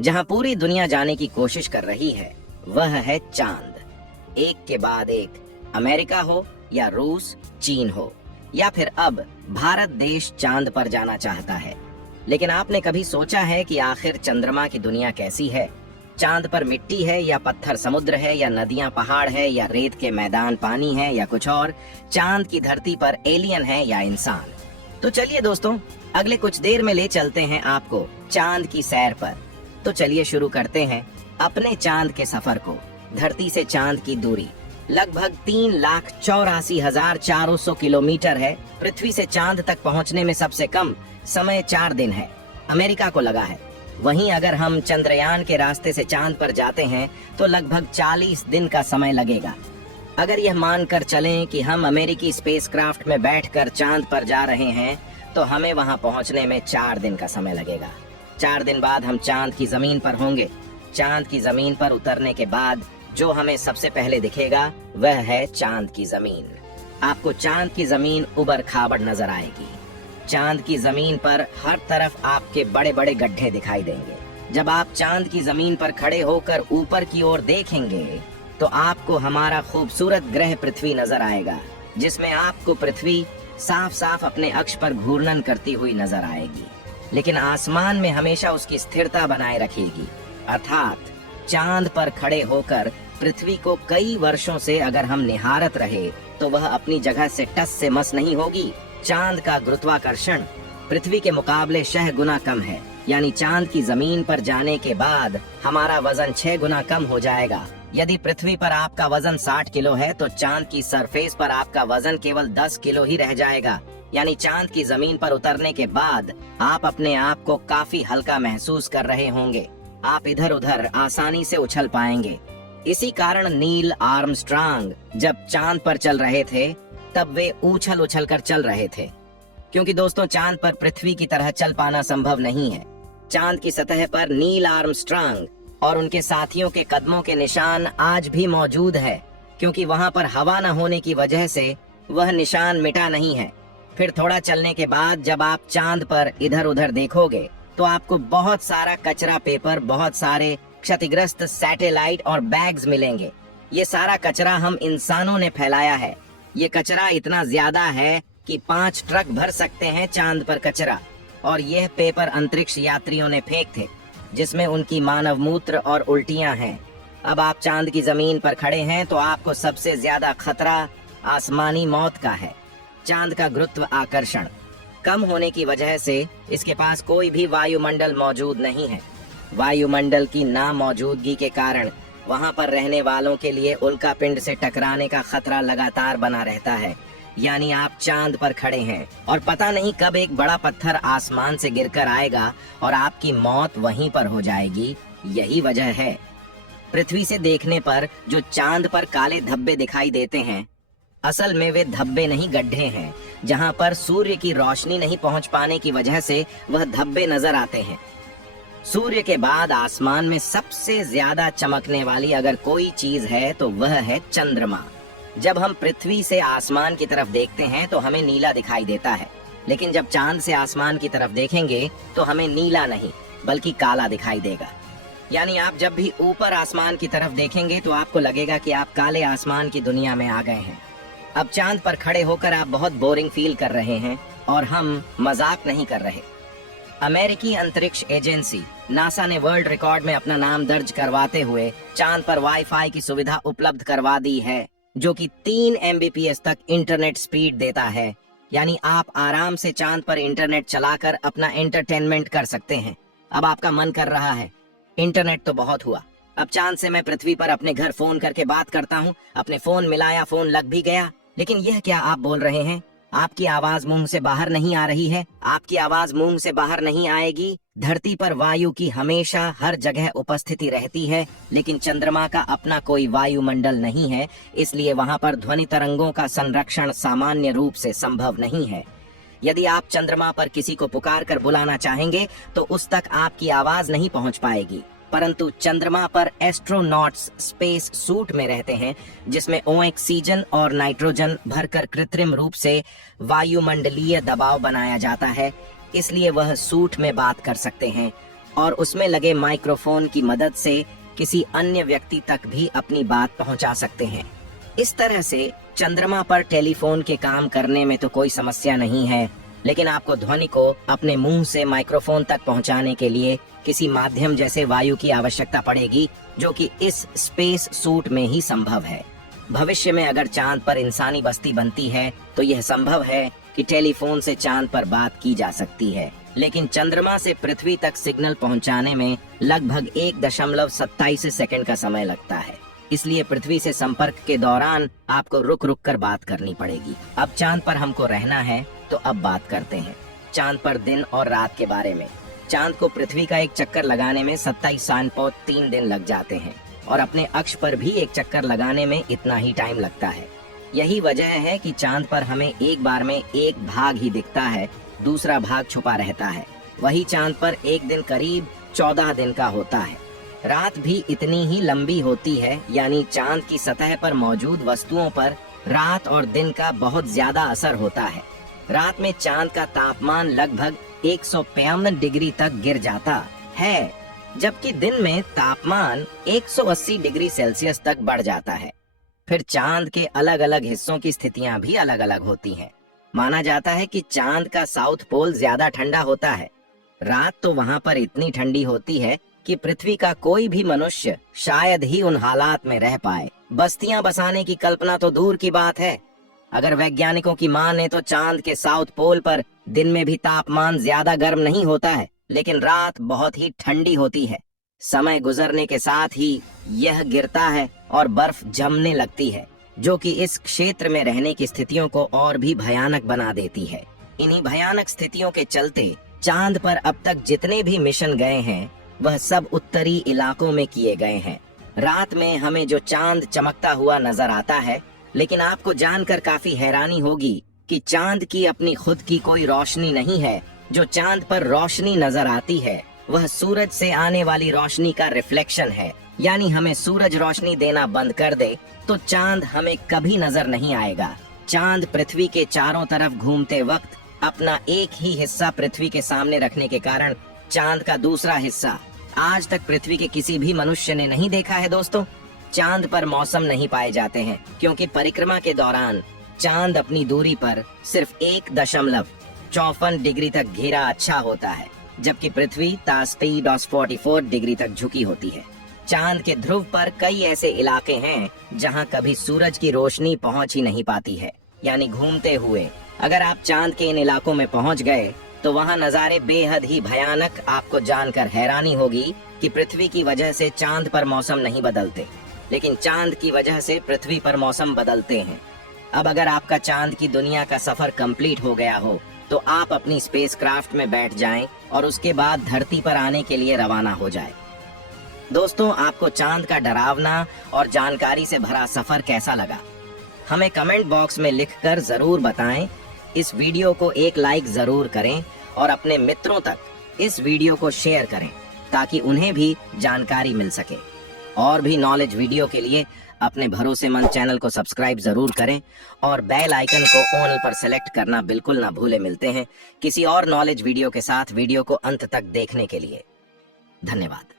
जहां पूरी दुनिया जाने की कोशिश कर रही है वह है चांद। एक के बाद एक, अमेरिका हो या रूस, चीन हो या फिर अब भारत देश चांद पर जाना चाहता है। लेकिन आपने कभी सोचा है कि आखिर चंद्रमा की दुनिया कैसी है? चांद पर मिट्टी है या पत्थर समुद्र है या नदियां पहाड़ है या रेत के मैदान पानी है या कुछ और? चांद की धरती पर एलियन है या इंसान? तो चलिए दोस्तों, अगले कुछ देर में ले चलते हैं आपको चांद की सैर पर। तो चलिए शुरू करते हैं अपने चांद के सफर को। धरती से चांद की दूरी लगभग 3,84,400 किलोमीटर है। पृथ्वी से चांद तक पहुंचने में सबसे कम समय 4 दिन है, अमेरिका को लगा है। वहीं अगर हम चंद्रयान के रास्ते से चांद पर जाते हैं तो लगभग 40 दिन का समय लगेगा। अगर यह मानकर चलें कि हम अमेरिकी स्पेसक्राफ्ट में बैठकर चांद पर जा रहे हैं तो हमें वहां पहुंचने में 4 दिन का समय लगेगा। 4 दिन बाद हम चांद की जमीन पर होंगे। चांद की जमीन पर उतरने के बाद जो हमें सबसे पहले दिखेगा वह है चांद की जमीन। आपको चांद की जमीन उबड़ खाबड़ नजर आएगी। चांद की जमीन पर हर तरफ आपके बड़े बड़े गड्ढे दिखाई देंगे। जब आप चांद की जमीन पर खड़े होकर ऊपर की ओर देखेंगे तो आपको हमारा खूबसूरत ग्रह पृथ्वी नजर आएगा, जिसमें आपको पृथ्वी साफ साफ अपने अक्ष पर घूर्णन करती हुई नजर आएगी, लेकिन आसमान में हमेशा उसकी स्थिरता बनाए रखेगी। अर्थात चांद पर खड़े होकर पृथ्वी को कई वर्षों से अगर हम निहारत रहे तो वह अपनी जगह से टस से मस नहीं होगी। चांद का गुरुत्वाकर्षण पृथ्वी के मुकाबले 6 गुना कम है, यानी चांद की जमीन पर जाने के बाद हमारा वजन 6 गुना कम हो जाएगा। यदि पृथ्वी पर आपका वजन 60 किलो है तो चांद की सरफेस पर आपका वजन केवल 10 किलो ही रह जाएगा। यानी चांद की जमीन पर उतरने के बाद आप अपने आप को काफी हल्का महसूस कर रहे होंगे। आप इधर उधर आसानी से उछल पाएंगे। इसी कारण नील आर्मस्ट्रांग जब चांद पर चल रहे थे तब वे उछल उछल कर चल रहे थे, क्योंकि दोस्तों चांद पर पृथ्वी की तरह चल पाना संभव नहीं है। चांद की सतह पर नील आर्मस्ट्रांग और उनके साथियों के कदमों के निशान आज भी मौजूद है, क्योंकि वहां पर हवा न होने की वजह से वह निशान मिटा नहीं है। फिर थोड़ा चलने के बाद जब आप चांद पर इधर उधर देखोगे तो आपको बहुत सारा कचरा पेपर, बहुत सारे क्षतिग्रस्त सैटेलाइट और बैग्स मिलेंगे। ये सारा कचरा हम इंसानों ने फैलाया है। ये कचरा इतना ज्यादा है कि 5 ट्रक भर सकते हैं चांद पर कचरा। और यह पेपर अंतरिक्ष यात्रियों ने फेंक थे, जिसमें उनकी मानव मूत्र और उल्टियां हैं। अब आप चांद की जमीन पर खड़े हैं तो आपको सबसे ज्यादा खतरा आसमानी मौत का है। चांद का गुरुत्व आकर्षण कम होने की वजह से इसके पास कोई भी वायुमंडल मौजूद नहीं है। वायुमंडल की ना मौजूदगी के कारण वहां पर रहने वालों के लिए उल्कापिंड से टकराने का खतरा लगातार बना रहता है। यानी आप चांद पर खड़े हैं और पता नहीं कब एक बड़ा पत्थर आसमान से गिरकर आएगा और आपकी मौत वहीं पर हो जाएगी। यही वजह है पृथ्वी से देखने पर जो चांद पर काले धब्बे दिखाई देते हैं, असल में वे धब्बे नहीं गड्ढे हैं, जहां पर सूर्य की रोशनी नहीं पहुंच पाने की वजह से वह धब्बे नजर आते हैं। सूर्य के बाद आसमान में सबसे ज्यादा चमकने वाली अगर कोई चीज है तो वह है चंद्रमा। जब हम पृथ्वी से आसमान की तरफ देखते हैं तो हमें नीला दिखाई देता है, लेकिन जब चांद से आसमान की तरफ देखेंगे तो हमें नीला नहीं बल्कि काला दिखाई देगा। यानी आप जब भी ऊपर आसमान की तरफ देखेंगे तो आपको लगेगा कि आप काले आसमान की दुनिया में आ गए हैं। अब चांद पर खड़े होकर आप बहुत बोरिंग फील कर रहे हैं और हम मजाक नहीं कर रहे। अमेरिकी अंतरिक्ष एजेंसी नासा ने वर्ल्ड रिकॉर्ड में अपना नाम दर्ज करवाते हुए चांद पर वाईफाई की सुविधा उपलब्ध करवा दी है, जो कि 3 MBPS तक इंटरनेट स्पीड देता है। यानी आप आराम से चांद पर इंटरनेट चलाकर अपना एंटरटेनमेंट कर सकते हैं। अब आपका मन कर रहा है इंटरनेट तो बहुत हुआ, अब चांद से मैं पृथ्वी पर अपने घर फोन करके बात करता हूँ, अपने फोन मिलाया, फोन लग भी गया। लेकिन यह क्या आप बोल रहे हैं? आपकी आवाज मुंह से बाहर नहीं आ रही है। आपकी आवाज मुंह से बाहर नहीं आएगी। धरती पर वायु की हमेशा हर जगह उपस्थिति रहती है, लेकिन चंद्रमा का अपना कोई वायुमंडल नहीं है, इसलिए वहां पर ध्वनि तरंगों का संरक्षण सामान्य रूप से संभव नहीं है। यदि आप चंद्रमा पर किसी को पुकार कर बुलाना चाहेंगे तो उस तक आपकी आवाज नहीं पहुंच पाएगी। परंतु चंद्रमा पर एस्ट्रोनॉट्स स्पेस सूट में रहते हैं, जिसमें ऑक्सीजन और नाइट्रोजन भरकर कृत्रिम रूप से वायुमंडलीय दबाव बनाया जाता है, इसलिए वह सूट में बात कर सकते हैं। और उसमें लगे माइक्रोफोन की मदद से किसी अन्य व्यक्ति तक भी अपनी बात पहुंचा सकते हैं। इस तरह से चंद्रमा पर टेलीफोन के काम करने में तो कोई समस्या नहीं है, लेकिन आपको ध्वनि को अपने मुंह से माइक्रोफोन तक पहुंचाने के लिए किसी माध्यम जैसे वायु की आवश्यकता पड़ेगी, जो कि इस स्पेस सूट में ही संभव है। भविष्य में अगर चांद पर इंसानी बस्ती बनती है तो यह संभव है कि टेलीफोन से चांद पर बात की जा सकती है, लेकिन चंद्रमा से पृथ्वी तक सिग्नल पहुंचाने में लगभग 1.27 सेकंड का समय लगता है। इसलिए पृथ्वी से संपर्क के दौरान आपको रुक रुक कर बात करनी पड़ेगी। अब चांद पर हमको रहना है, तो अब बात करते हैं चांद पर दिन और रात के बारे में। चांद को पृथ्वी का एक चक्कर लगाने में 27.3 दिन लग जाते हैं और अपने अक्ष पर भी एक चक्कर लगाने में इतना ही टाइम लगता है। यही वजह है कि चांद पर हमें एक बार में एक भाग ही दिखता है, दूसरा भाग छुपा रहता है। वही चांद पर एक दिन करीब 14 दिन का होता है। रात भी इतनी ही लंबी होती है, यानी चांद की सतह पर मौजूद वस्तुओं पर रात और दिन का बहुत ज्यादा असर होता है। रात में चांद का तापमान लगभग 155 डिग्री तक गिर जाता है, जबकि दिन में तापमान 180 डिग्री सेल्सियस तक बढ़ जाता है। फिर चांद के अलग अलग हिस्सों की स्थितियां भी अलग अलग होती हैं। माना जाता है कि चांद का साउथ पोल ज्यादा ठंडा होता है। रात तो वहां पर इतनी ठंडी होती है कि पृथ्वी का कोई भी मनुष्य शायद ही उन हालात में रह पाए। बस्तियां बसाने की कल्पना तो दूर की बात है। अगर वैज्ञानिकों की माने तो चांद के साउथ पोल पर दिन में भी तापमान ज्यादा गर्म नहीं होता है, लेकिन रात बहुत ही ठंडी होती है। समय गुजरने के साथ ही यह गिरता है और बर्फ जमने लगती है, जो कि इस क्षेत्र में रहने की स्थितियों को और भी भयानक बना देती है। इन्हीं भयानक स्थितियों के चलते चांद पर अब तक जितने भी मिशन गए हैं वह सब उत्तरी इलाकों में किए गए हैं। रात में हमें जो चांद चमकता हुआ नजर आता है, लेकिन आपको जानकर काफी हैरानी होगी कि चांद की अपनी खुद की कोई रोशनी नहीं है। जो चांद पर रोशनी नजर आती है वह सूरज से आने वाली रोशनी का रिफ्लेक्शन है। यानी हमें सूरज रोशनी देना बंद कर दे तो चांद हमें कभी नजर नहीं आएगा। चांद पृथ्वी के चारों तरफ घूमते वक्त अपना एक ही हिस्सा पृथ्वी के सामने रखने के कारण चांद का दूसरा हिस्सा आज तक पृथ्वी के किसी भी मनुष्य ने नहीं देखा है। दोस्तों, चांद पर मौसम नहीं पाए जाते हैं, क्योंकि परिक्रमा के दौरान चांद अपनी दूरी पर सिर्फ 1.54 डिग्री तक घिरा अच्छा होता है, जबकि पृथ्वी तास्पीड 44 डिग्री तक झुकी होती है। चांद के ध्रुव पर कई ऐसे इलाके हैं जहां कभी सूरज की रोशनी पहुंच ही नहीं पाती है। यानी घूमते हुए अगर आप चांद के इन इलाकों में पहुंच गए तो वहां नजारे बेहद ही भयानक। आपको जानकर हैरानी होगी कि पृथ्वी की वजह से चांद पर मौसम नहीं बदलते, लेकिन चांद की वजह से पृथ्वी पर मौसम बदलते हैं। अब अगर आपका चांद की दुनिया का सफर कंप्लीट हो गया हो तो आप अपनी स्पेसक्राफ्ट में बैठ जाएं और उसके बाद धरती पर आने के लिए रवाना हो जाए। दोस्तों, आपको चांद का डरावना और जानकारी से भरा सफर कैसा लगा? हमें कमेंट बॉक्स में लिखकर जरूर बताएं। इस वीडियो को एक लाइक जरूर करें और अपने मित्रों तक इस वीडियो को शेयर करें ताकि उन्हें भी जानकारी मिल सके। और भी नॉलेज वीडियो के लिए अपने भरोसेमंद चैनल को सब्सक्राइब जरूर करें और बेल आइकन को ऑल पर सेलेक्ट करना बिल्कुल ना भूले। मिलते हैं किसी और नॉलेज वीडियो के साथ। वीडियो को अंत तक देखने के लिए धन्यवाद।